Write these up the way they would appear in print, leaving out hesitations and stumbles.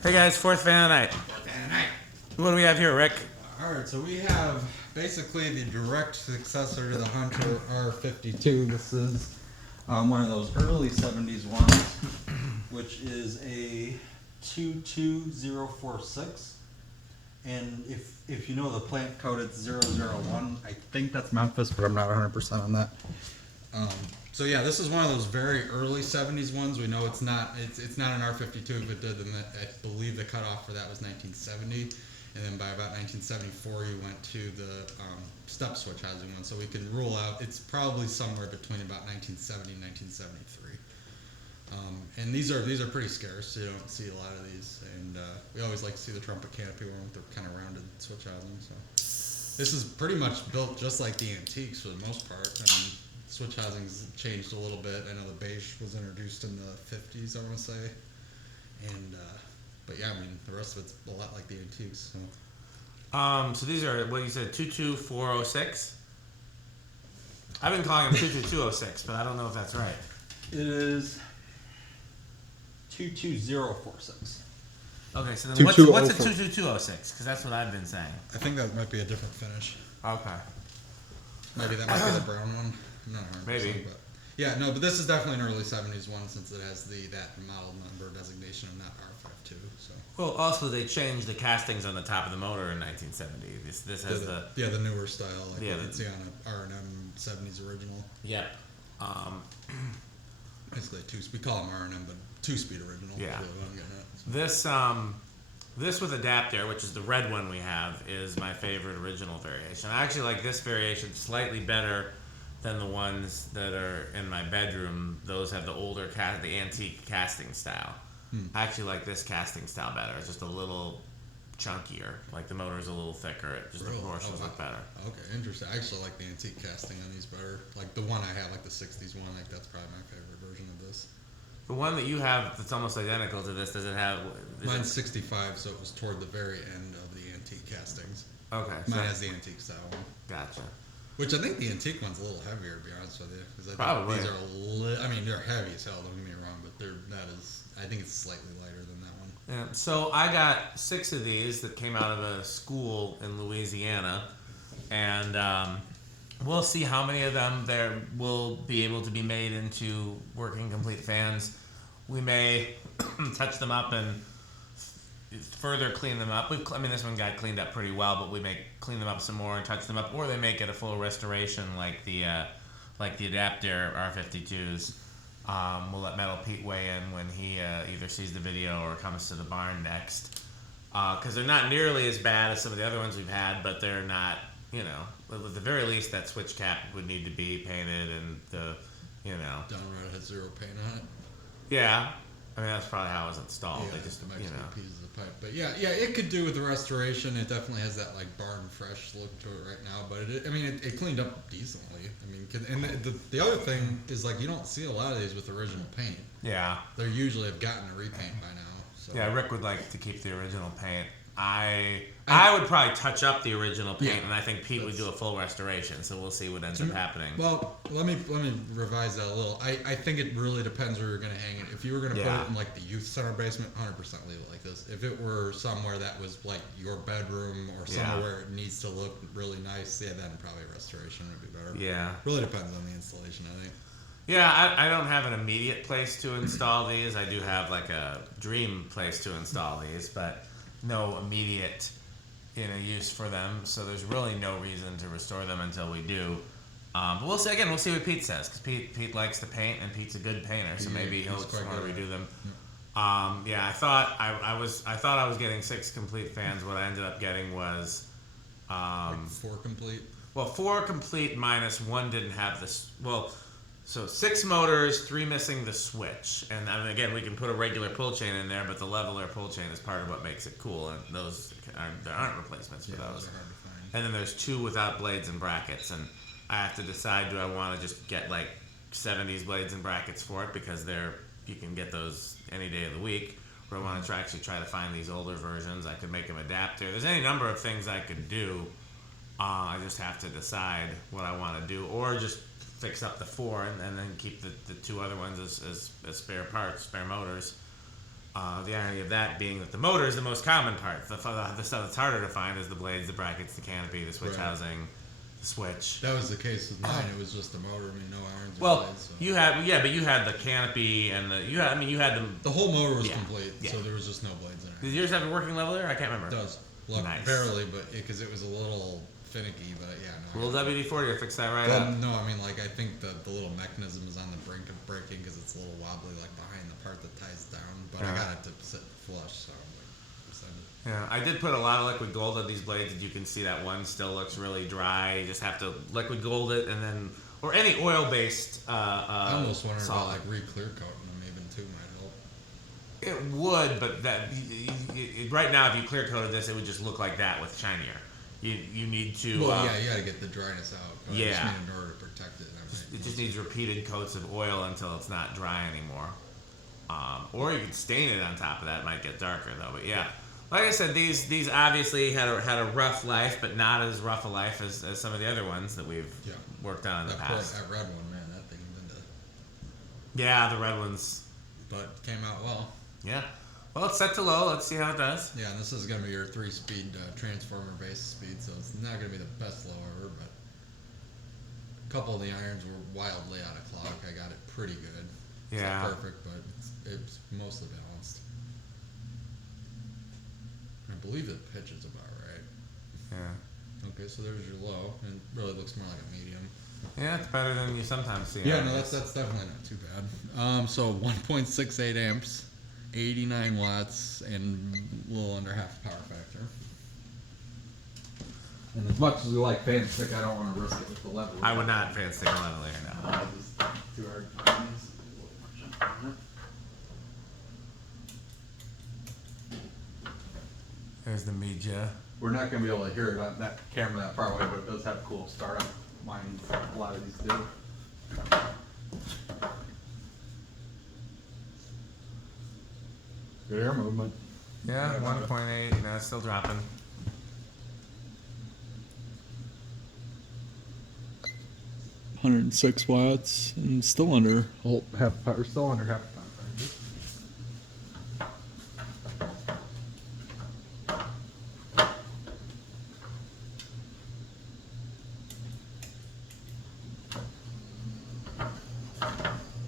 Hey guys, fourth fan of the night. What do we have here, Rick? Alright, so we have basically the direct successor to the Hunter R52. This is one of those early 70s ones, which is a 22046. And if you know the plant code, it's 001. I think that's Memphis, but I'm not 100% on that. So yeah, this is one of those very early 70s ones. We know it's not an R52. If it did, then I believe the cutoff for that was 1970. And then by about 1974, you went to the step switch housing one. So we can rule out it's probably somewhere between about 1970 and 1973. And these are pretty scarce. You don't see a lot of these. And we always like to see the trumpet canopy one with the kind of rounded switch housing. So this is pretty much built just like the antiques for the most part. I mean, switch housing's changed a little bit. I know the beige was introduced in the 50s, I want to say. And but yeah, I mean, the rest of it's a lot like the antiques. So, so these are what you said, 22406. I've been calling them 22206, but I don't know if that's right. it is 22046. Okay, so then what's a 22206? Because that's what I've been saying. I think that might be a different finish. Okay. Maybe that might be the brown one. I'm not 100%. Maybe. But yeah, no, but this is definitely an early 70s one since it has that model number designation of not R52. So. Well, also they changed the castings on the top of the motor in 1970. This has the newer style, like yeah, what you'd see on a R&M 70s original. Yep. Basically we call them R&M, but 2-speed original. Yeah. Really what I'm getting at. This with adaptaire, which is the red one we have, is my favorite original variation. I actually like this variation slightly better than the ones that are in my bedroom. Those have the older the antique casting style. I actually like this casting style better. It's just a little chunkier. Like the motor's a little thicker. The proportions look better. Okay, interesting. I actually like the antique casting on these better. Like the one I have, like the 60s one, like that's probably my favorite version of this. The one that you have that's almost identical to this, does it have... Mine's 65, so it was toward the very end of the antique castings. Okay. Mine has the antique style one. Gotcha. Which I think the antique one's a little heavier, to be honest with you. Because Probably. These are I mean, they're heavy as hell, don't get me wrong, but I think it's slightly lighter than that one. Yeah, so I got 6 of these that came out of a school in Louisiana, and we'll see how many of them there will be able to be made into working complete fans. We may touch them up and further clean them up. This one got cleaned up pretty well, but we may clean them up some more and touch them up, or they may get a full restoration like the adaptaire R52s. We'll let Metal Pete weigh in when he either sees the video or comes to the barn next, because they're not nearly as bad as some of the other ones we've had, but they're not, at the very least that switch cap would need to be painted, and Downright has zero paint on it. Yeah, that's probably how it was installed. Yeah, they just pieces of pipe. But yeah, it could do with the restoration. It definitely has that like barn fresh look to it right now. But it cleaned up decently. And the other thing is, like, you don't see a lot of these with original paint. Yeah, they usually have gotten a repaint by now. So. Yeah, Rick would like to keep the original paint. I would probably touch up the original paint, and I think Pete would do a full restoration. So we'll see what ends up happening. Well, let me revise that a little. I think it really depends where you're going to hang it. If you were going to put it in like the youth center basement, 100% leave it like this. If it were somewhere that was like your bedroom or somewhere where it needs to look really nice, then probably restoration would be better. Yeah, really depends on the installation, I think. Yeah, I don't have an immediate place to install these. I do have like a dream place to install these, but no immediate use for them, so there's really no reason to restore them until we do. But we'll see. Again, we'll see what Pete says, because Pete likes to paint, and Pete's a good painter, so maybe he'll just want to redo them. Yeah. I thought I was getting 6 complete fans. What I ended up getting was like 4 complete. Well, 4 complete minus 1 didn't have this. Well. So 6 motors, 3 missing the switch, and again we can put a regular pull chain in there, but the leveler pull chain is part of what makes it cool, and there aren't replacements for those. Those are hard to find. And then there's 2 without blades and brackets, and I have to decide, do I want to just get like 70s blades and brackets for it, because you can get those any day of the week, or I want to actually try to find these older versions. I could make them adaptaire. There's any number of things I could do. I just have to decide what I want to do, or just fix up the 4 and then keep the 2 other ones as spare parts, spare motors. The irony of that being that the motor is the most common part. The stuff that's harder to find is the blades, the brackets, the canopy, the switch housing, the switch. That was the case with mine. It was just the motor. I mean, no irons or Well, blades. So. but you had the canopy and you had the whole motor was complete, yeah. so there was just no blades in it. Did yours have a working level there? I can't remember. It does. Look, Nice. barely, but because it was a little finicky, but yeah. No, Little WD-40 will fix that right well, up. no, I mean, like, I think the little mechanism is on the brink of breaking because it's a little wobbly, like, behind the part that ties down. But I got it to sit flush, so Yeah, I did put a lot of liquid gold on these blades, and you can see that one still looks really dry. You just have to liquid gold it, and then, or any oil-based I almost wonder solid. about, like, re-clear coating them even, too, might help. It would, but right now, if you clear coated this, it would just look like that with shinier. You need to. Well, yeah, you got to get the dryness out. But I just mean in order to protect it. It just needs repeated coats of oil until it's not dry anymore. Or you could stain it on top of that. It might get darker though. But yeah, like I said, these obviously had a rough life, but not as rough a life as some of the other ones that we've worked on in the past. That red one, man, that thing was into. Yeah, the red ones. But came out well. Yeah. Well, it's set to low. Let's see how it does. Yeah, and this is going to be your 3-speed transformer-based speed, so it's not going to be the best low ever, but a couple of the irons were wildly out of clock. I got it pretty good. It's not perfect, but it's mostly balanced. I believe the pitch is about right. Yeah. Okay, so there's your low, and it really looks more like a medium. Yeah, it's better than you sometimes see. Yeah, no, that's definitely not too bad. So 1.68 amps. 89 watts and a little under half power factor. And as much as we like fan stick, I don't want to risk it with the level. I would not fan stick a level here now. Just too hard to find these. There's the media. We're not going to be able to hear it on that camera that far away, but it does have cool startup. Mine, a lot of these do. Good air movement. Yeah, 1.8. No, it's still dropping. $106 and still under half power, still under half power.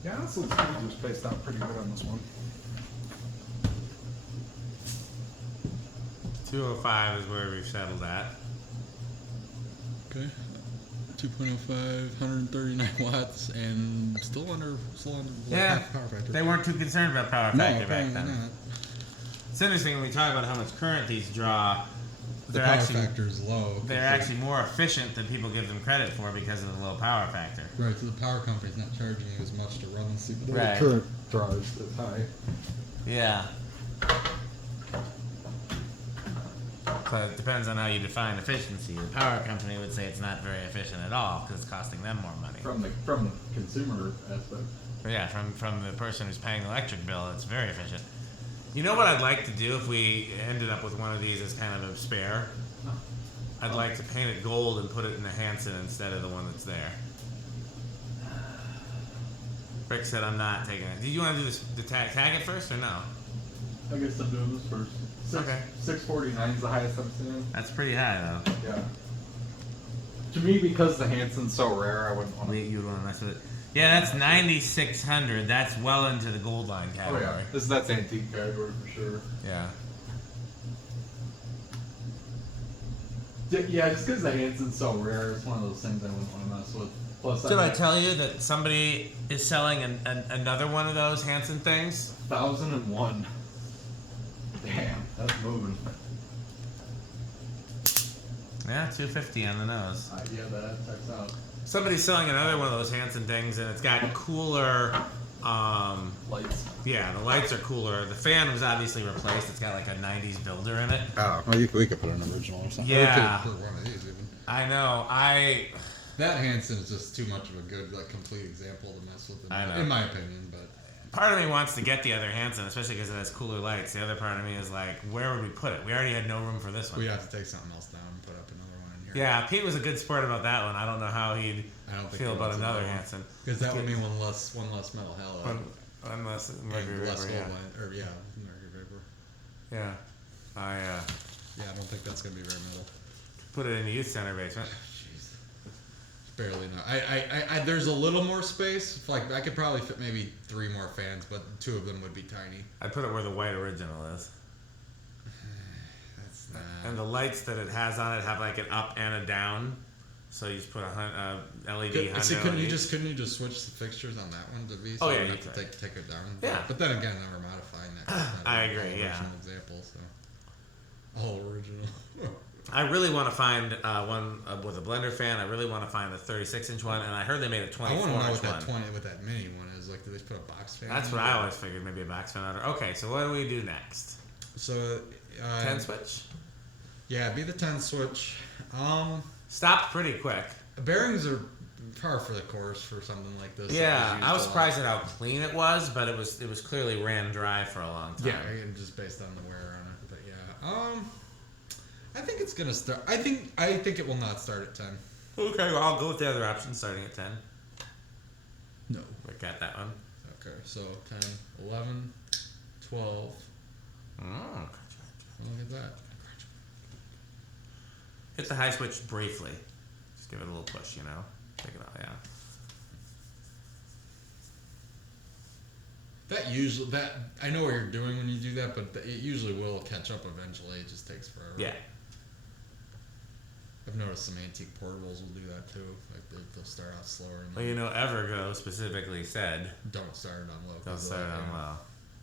Yeah, this looks good. Just spaced out pretty good on this one. 205 is where we've settled at. Okay. 2.05, 139 watts, and still under half power factor. They weren't too concerned about power factor back apparently then. not. It's interesting when we talk about how much current these draw. The power factor is low. They're actually more efficient than people give them credit for because of the low power factor. Right, so the power company's not charging you as much to run the super. Right. The current draw is high. Yeah. So it depends on how you define efficiency. The power company would say it's not very efficient at all because it's costing them more money. From the consumer aspect. But yeah, from the person who's paying the electric bill, it's very efficient. You know what I'd like to do if we ended up with one of these as kind of a spare? I'd like to paint it gold and put it in the Hanson instead of the one that's there. Rick said I'm not taking it. Did you want to do this, tag it first or no? I guess I'm doing this first. Okay. 649 is the highest I'm seeing. That's pretty high though. Yeah. To me, because the Hanson's so rare, I wouldn't want to. You would want to mess with it. Yeah, that's 9,600. That's well into the gold line Oh category. yeah, that's antique category for sure. Yeah. Yeah, just because the Hanson's so rare, it's one of those things I wouldn't want to mess with. Plus, Did I tell you that somebody is selling another one of those Hanson things? 1001. Damn, that's moving. Yeah, 250 on the nose. Yeah, that checks out. Somebody's selling another one of those Hanson things, and it's got cooler. Lights. Yeah, the lights are cooler. The fan was obviously replaced. It's got like a '90s builder in it. Oh, well, we could put an original or something. Yeah. Or we could put one of these even. I know. That Hanson is just too much of a good, complete example to mess with, in my opinion. But part of me wants to get the other Hanson, especially because it has cooler lights. The other part of me is like, where would we put it? We already had no room for this one. we have to take something else down and put up another one in here. Yeah, Pete was a good sport about that one. I don't know how he'd feel about another Hanson. Because that would mean one less metal halo. Unless And less gold line, or Mercury Yeah. Yeah, I don't think that's gonna be very metal. Put it in the youth center basement. Jeez. Barely not. I there's a little more space. Like I could probably fit maybe 3 more fans, but 2 of them would be tiny. I'd put it where the white original is. That's not. And the lights that it has on it have like an up and a down. So you just put a LED. See, hundo couldn't in you each. just switch the fixtures on that one to be? Oh, So yeah, you you have to could. take it down. Yeah. But then again, they were modifying that. 'cause it's not I an agree, yeah. original example, so all original. I really want to find one with a blender fan. I really want to find a 36-inch one, and I heard they made a I 24-inch want to know one. what that what that mini one is. Like, do they put a box fan? That's in what it? I always figured. Maybe a box fan outer. Okay, so what do we do next? So 10 switch. Yeah, be the 10 switch. Stopped pretty quick. Bearings are par for the course for something like this. Yeah, That I was used a surprised lot. at how clean it was, but it was clearly ran dry for a long time. Yeah, and just based on the wear on it. But yeah, I think it's gonna start. I think it will not start at 10. Okay, well, I'll go with the other option, starting at 10. No. We got that one. Okay, so 10, 11, 12. Oh, Look at that. hit the high switch briefly. Just give it a little push, you know. Take it out, yeah. That I know what you're doing when you do that, but it usually will catch up eventually. It just takes forever. Yeah. I've noticed some antique portables will do that too. Like they'll start out slower and Well, you know, Evergo specifically said don't start it on low. don't start it on low.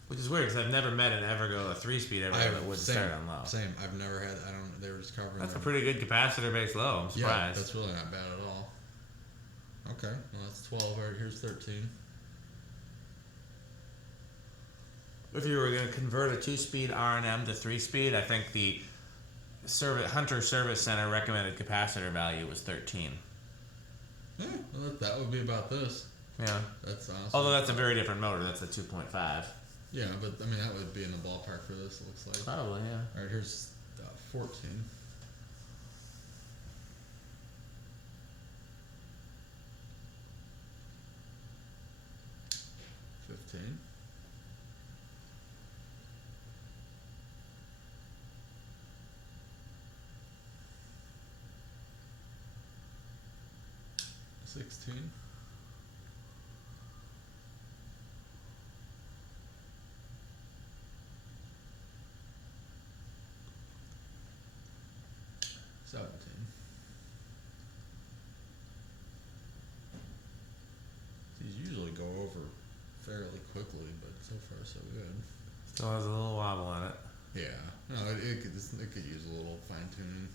Which is weird because I've never met an Evergo, a 3-speed Evergo that would start on low. Same. I've never had. I don't. They were just covering. That's a their- pretty good capacitor-based low. I'm Yeah, surprised. that's really not bad at all. Okay, well that's 12. Right here's 13. If you were going to convert a 2-speed R&M to 3-speed, I think the Hunter Service Center recommended capacitor value was 13. Yeah, well, that would be about this. Yeah. That's awesome. Although that's a very different motor. That's a 2.5. Yeah, but I mean that would be in the ballpark for this. It looks like. Probably, yeah. All right, here's 14. $15. $16. $17. These usually go over fairly quickly, but so far so good. Still has a little wobble in it. Yeah, no, it could use a little fine tuning.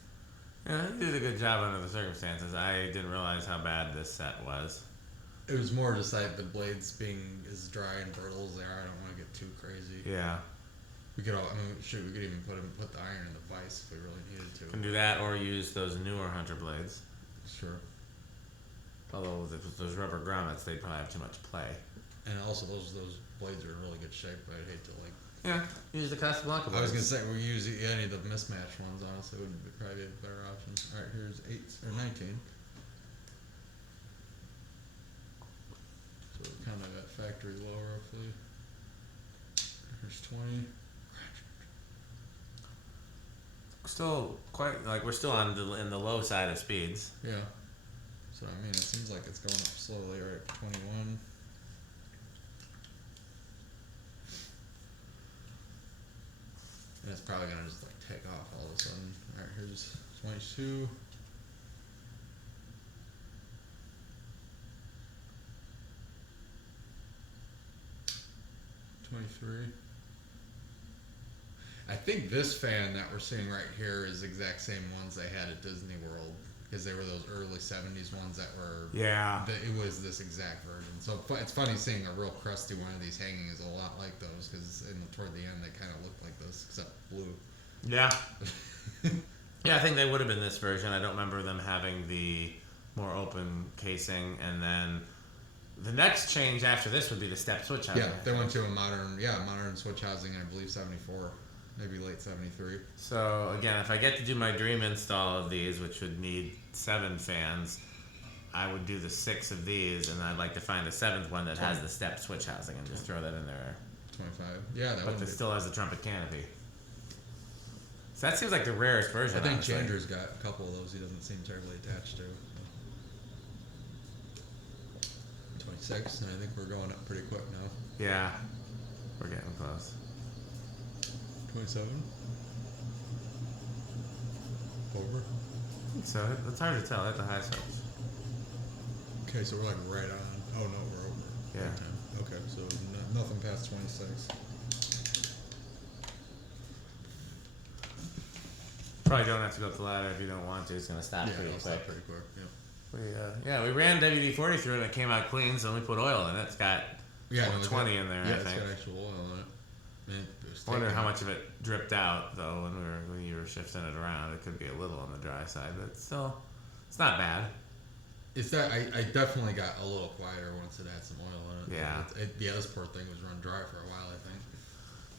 Yeah, he did a good job under the circumstances. I didn't realize how bad this set was. It was more just like the blades being as dry and brittle as they are. I don't want to get too crazy. Yeah. We could all, I mean, shoot, we could even put the iron in the vise if we really needed to. Can do that or use those newer Hunter blades. Sure. Although with those rubber grommets, they'd probably have too much play. And also those blades are in really good shape, but I'd hate to like. Yeah, use the Casablanca blades. I was gonna say we use any of the mismatched ones. Honestly, would probably be a better option. All right, here's 19. So kind of at factory low roughly. Here's 20. Still quite like we're still in the low side of speeds. Yeah. So I mean, it seems like it's going up slowly. All right, 21. And it's probably gonna just like take off all of a sudden. All right, here's 22. I think this fan that we're seeing right here is the exact same ones they had at Disney World because they were those early 70s ones that were. Yeah. It was this exact version. So it's funny seeing a real crusty one of these hanging is a lot like those because toward the end they kind of looked like this except blue. Yeah. Yeah, I think they would have been this version. I don't remember them having the more open casing, and then the next change after this would be the step switch housing. Yeah, they went to a modern switch housing in I believe 74, maybe late 73. So again, if I get to do my dream install of these, which would need 7 fans, I would do the 6 of these, and I'd like to find a 7th one that has the step switch housing and just throw that in there. 25. Yeah, that But would it be. still has the trumpet canopy. So that seems like the rarest version. I think honestly. Chandra's got a couple of those he doesn't seem terribly attached to. 26, and I think we're going up pretty quick now. Yeah, we're getting close. 27? Over? So it's hard to tell at the high starts. Okay, so we're like right on. Oh no, we're over. Yeah. Okay, so nothing past 26. Probably don't have to go up the ladder if you don't want to. It's gonna stop Yeah, pretty it'll quick. stop pretty quick. Yeah. We ran WD-40 through it and it came out clean, so then we put oil in it. It's got Yeah, over no, 20 in there, Yeah, I it's think. got actual oil in it. Man, I wonder how much of it dripped out though when you were shifting it around. It could be a little on the dry side, but still, it's not bad. It's that I definitely got a little quieter once it had some oil in it. Yeah. Yeah, this poor thing was run dry for a while, I think.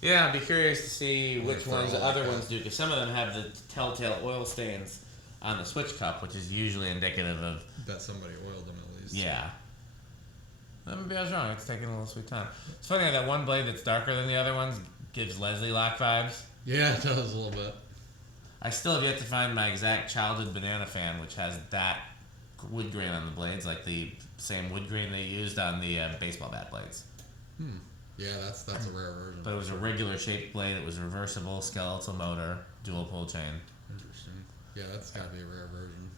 Yeah, I'd be curious to see Like which for ones the all other like ones do, because some of them have the telltale oil stains on the switch cup, which is usually indicative of Bet somebody oiled them at least. yeah. Maybe I was wrong. It's taking a little sweet time. It's funny how that one blade that's darker than the other ones gives Leslie lock vibes. Yeah, it does a little bit. I still have yet to find my exact childhood banana fan, which has that wood grain on the blades, like the same wood grain they used on the baseball bat blades. Yeah, that's a rare version. But it was a regular shaped blade. It was reversible, skeletal motor, dual pull chain. Interesting. Yeah, that's got to be a rare version.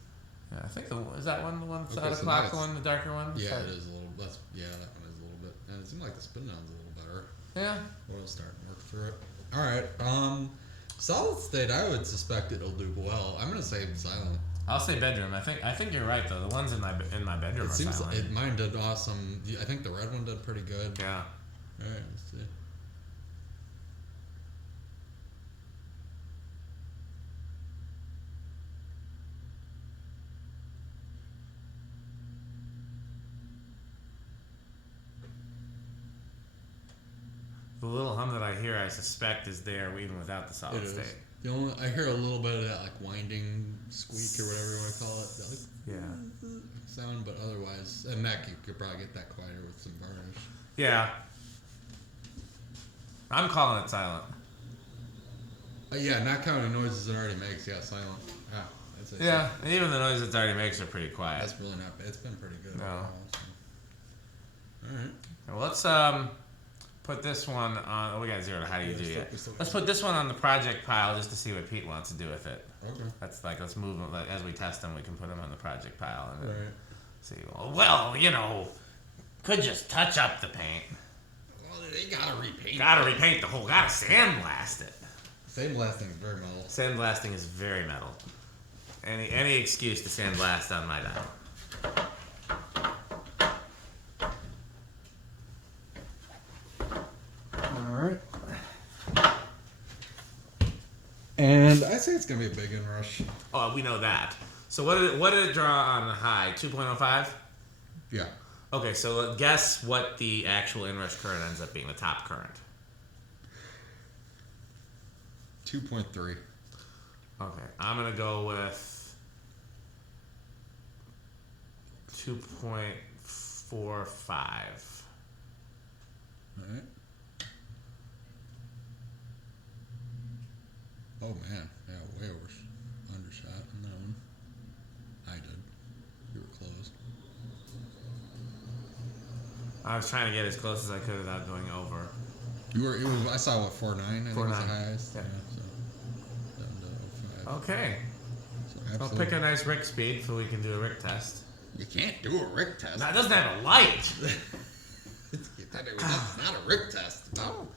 Yeah, I think is that one the one that's Okay, out of so clock that's- one, the darker one? Yeah, it is a little. That one is a little bit. And it seemed like the spin down's a little better. Yeah. Oil's starting to work through it. All right. Solid state, I would suspect it'll do well. I'm gonna say silent. I'll say bedroom. I think you're right though. The ones in my bedroom It are seems silent. like mine did awesome. I think the red one did pretty good. Yeah. All right, let's see. The little hum that I hear, I suspect, is there even without the solid It is. state. The only I hear a little bit of that like winding squeak or whatever you want to call it, that, like, Yeah. sound, but otherwise, and that you could probably get that quieter with some varnish. Yeah. I'm calling it silent. Yeah, not counting noises it already makes. Yeah, silent. Yeah, that's it. Yeah, and even the noises it already makes are pretty quiet. That's really not bad. It's been pretty good. No. overall, so. All right. Well, let's put this one on. Oh, we got 0 to how do you Yeah, do still- yet? we still got Let's put this one on the project pile just to see what Pete wants to do with it. Okay. That's like let's move them as we test them. We can put them on the project pile and then Right. see. Well, could just touch up the paint. Well, they gotta repaint. Gotta repaint the whole. Gotta sandblast it. Sandblasting is very metal. Sandblasting is very metal. Any excuse to sandblast on my dial. All right. And I say it's gonna be a big inrush. Oh, we know that. So what did it draw on the high? 2.05? Yeah. Okay, so guess what the actual inrush current ends up being, the top current. 2.3. Okay, I'm going to go with 2.45. All right. Oh man, yeah, way undershot on that one. I did. You were close. I was trying to get as close as I could without going over. You were. It was. I saw what 4.9. I think was the 4.9. highest. Yeah. So down to 0.5. Okay, So I'll absolutely. pick a nice Rick speed so we can do a Rick test. You can't do a Rick test. No, it doesn't have a light. That's not a Rick test. No.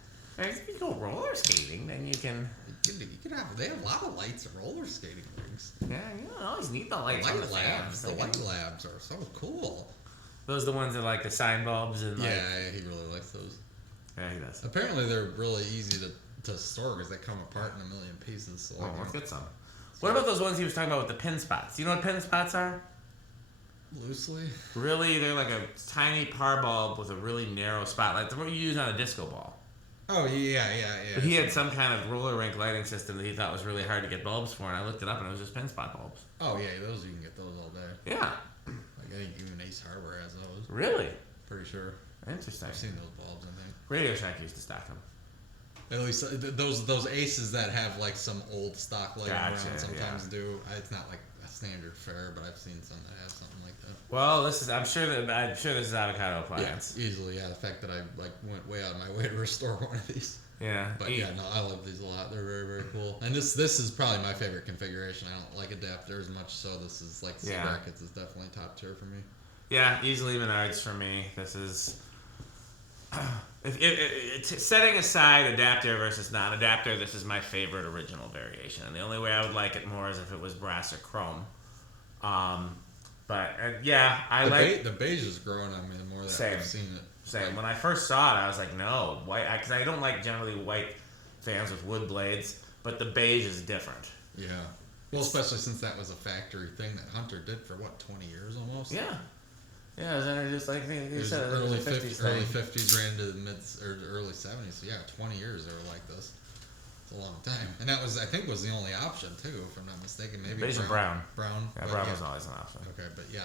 If you go roller skating, then you can. You can have. They have a lot of lights at roller skating rinks. Yeah, you don't always need the The lights. on light the labs. fans. The light labs are so cool. Those are the ones that like the sign bulbs and like. Yeah, he really likes those. Yeah, he does. Apparently, they're really easy to store because they come apart in a million pieces. So Oh, let's get some. What about those ones he was talking about with the pin spots? Do you know what pin spots are? loosely. Really, they're like a tiny par bulb with a really narrow spot, like the one you use on a disco ball. Oh yeah. But he had some kind of roller rink lighting system that he thought was really hard to get bulbs for, and I looked it up, and it was just pin spot bulbs. Oh yeah, those you can get those all day. Yeah. Like I think even Ace Hardware has those. Really? Pretty sure. Interesting. I've seen those bulbs. I think. Radio Shack used to stock them. At least those aces that have like some old stock laying around sometimes do. It's not like a standard fare, but I've seen some that have something like that. Well, I'm sure this is avocado appliance. Yeah, easily. Yeah, the fact that I like went way out of my way to restore one of these. Yeah. But yeah, no, I love these a lot. They're very, very cool. And this is probably my favorite configuration. I don't like adapter as much, so this is like C brackets is definitely top tier for me. Yeah, easily Menards for me. This is setting aside adaptaire versus non-adaptaire. This is my favorite original variation, and the only way I would like it more is if it was brass or chrome. But yeah, the beige is growing on me the more that I've seen it. Same. When I first saw it, I was like, no, white, because I don't like generally white fans with wood blades, but the beige is different. Yeah. Well, especially since that was a factory thing that Hunter did for 20 years almost. Yeah. Yeah, isn't it just like you said, early 50s ran into the early 70s. So yeah, 20 years they were like this. It's a long time, and that was I think was the only option too, if I'm not mistaken. Maybe beige and brown. Brown. Yeah, brown was always an option. Okay, but yeah,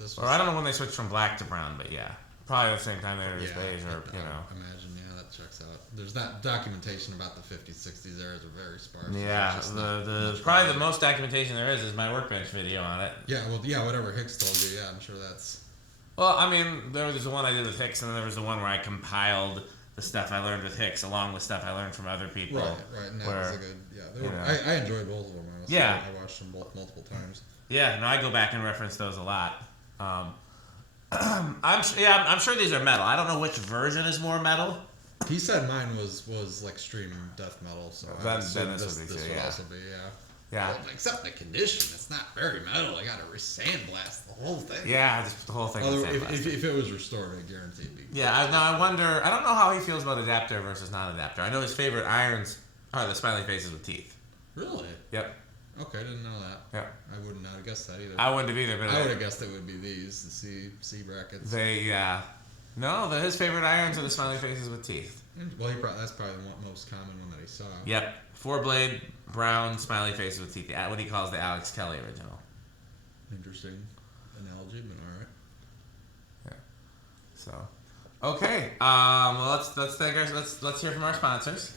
this. Or I don't know when they switched from black to brown, but yeah. Probably at the same time they were just beige, or Imagine, that checks out. There's not documentation about the 50s, 60s eras are very sparse. Yeah, probably the most documentation there is my workbench video on it. Yeah, well, whatever Hicks told you, I'm sure that's. Well, I mean, there was the one I did with Hicks, and then there was the one where I compiled the stuff I learned with Hicks along with stuff I learned from other people. Right, and that was a good, I enjoyed both of them. I watched them both multiple times. Yeah, no, I go back and reference those a lot. I'm sure these are metal. I don't know which version is more metal. He said mine was like extreme death metal, so this would also be Yeah. Well, except the condition, it's not very metal. I got to sandblast the whole thing. Yeah, just the whole thing. If it was restored, I guarantee it'd be. Yeah, I wonder. I don't know how he feels about adaptaire versus non-adaptaire. I know his favorite irons are the smiley faces with teeth. Really? Yep. Okay, I didn't know that. Yeah. I would not have guessed that either. I wouldn't have either, but I would have guessed it would be these, the C brackets. His favorite irons are the smiley faces with teeth. Well, that's probably the most common one that he saw. Yep. 4-blade, brown, smiley faces with teeth. What he calls the Alex Kelly original. Interesting analogy, but all right. Yeah. So, okay. Well, let's hear from our sponsors.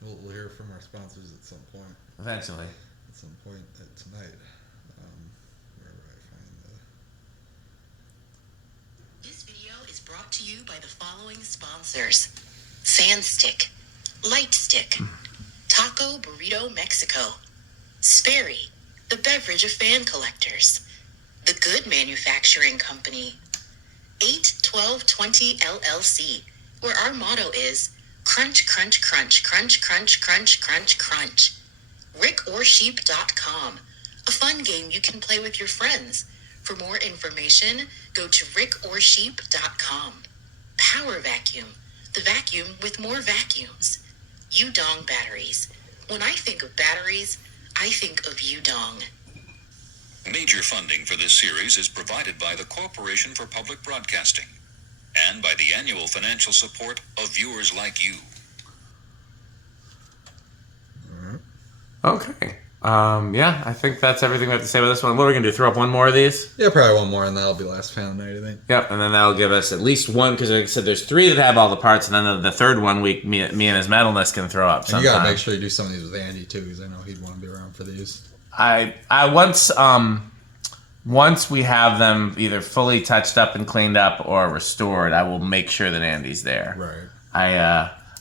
We'll hear from our sponsors at some point. Eventually. At some point tonight. Where would I find the... This video is brought to you by the following sponsors: Fan Stick, Light Stick, Taco Burrito Mexico, Sperry, the beverage of fan collectors, The Good Manufacturing Company, 81220 LLC, where our motto is crunch, crunch, crunch, crunch, crunch, crunch, crunch, crunch. RickOrSheep.com, a fun game you can play with your friends. For more information, go to RickOrSheep.com. Power Vacuum, the vacuum with more vacuums. Udong batteries. When I think of batteries, I think of Udong. Major funding for this series is provided by the Corporation for Public Broadcasting and by the annual financial support of viewers like you. Okay. I think that's everything we have to say about this one. What are we going to do? Throw up one more of these? Yeah, probably one more, and that'll be last fan of the night, I think. Yep, and then that'll give us at least one, because like I said, there's 3 that have all the parts, and then the third one me and his metalness can throw up sometime. And you got to make sure you do some of these with Andy, too, because I know he'd want to be around for these. Once we have them either fully touched up and cleaned up or restored, I will make sure that Andy's there. Right.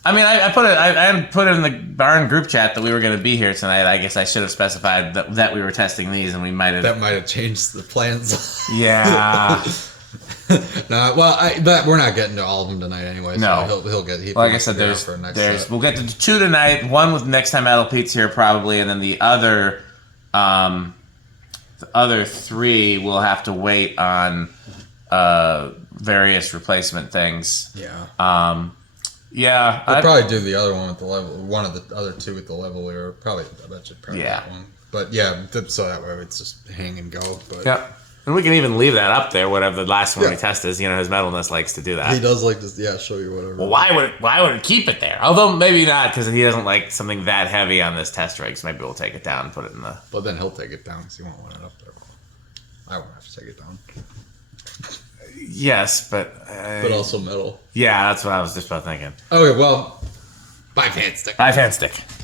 I put it in the barn group chat that we were going to be here tonight. I guess I should have specified that we were testing these, and we might have. That might have changed the plans. Yeah. No, but we're not getting to all of them tonight anyway. So no, he'll get. Like I said, we'll get to 2 tonight. One with next time Metal Pete's here probably, and then the other 3 will have to wait on various replacement things. Yeah. Yeah, I'd probably do the other one with the level. One of the other 2 with the level leader. I bet you'd probably that one. But yeah, so that way it's just hang and go. But yeah, and we can even leave that up there. Whatever the last one we test is, his metalness likes to do that. He does like to, show you whatever. Well, why would it keep it there? Although maybe not, because he doesn't like something that heavy on this test rig. So maybe we'll take it down and put it in the. But then he'll take it down because he won't want it up there. I won't have to take it down. Yes, but also metal. Yeah, that's what I was just about thinking. Okay, well, Five hand stick. 5 hand stick.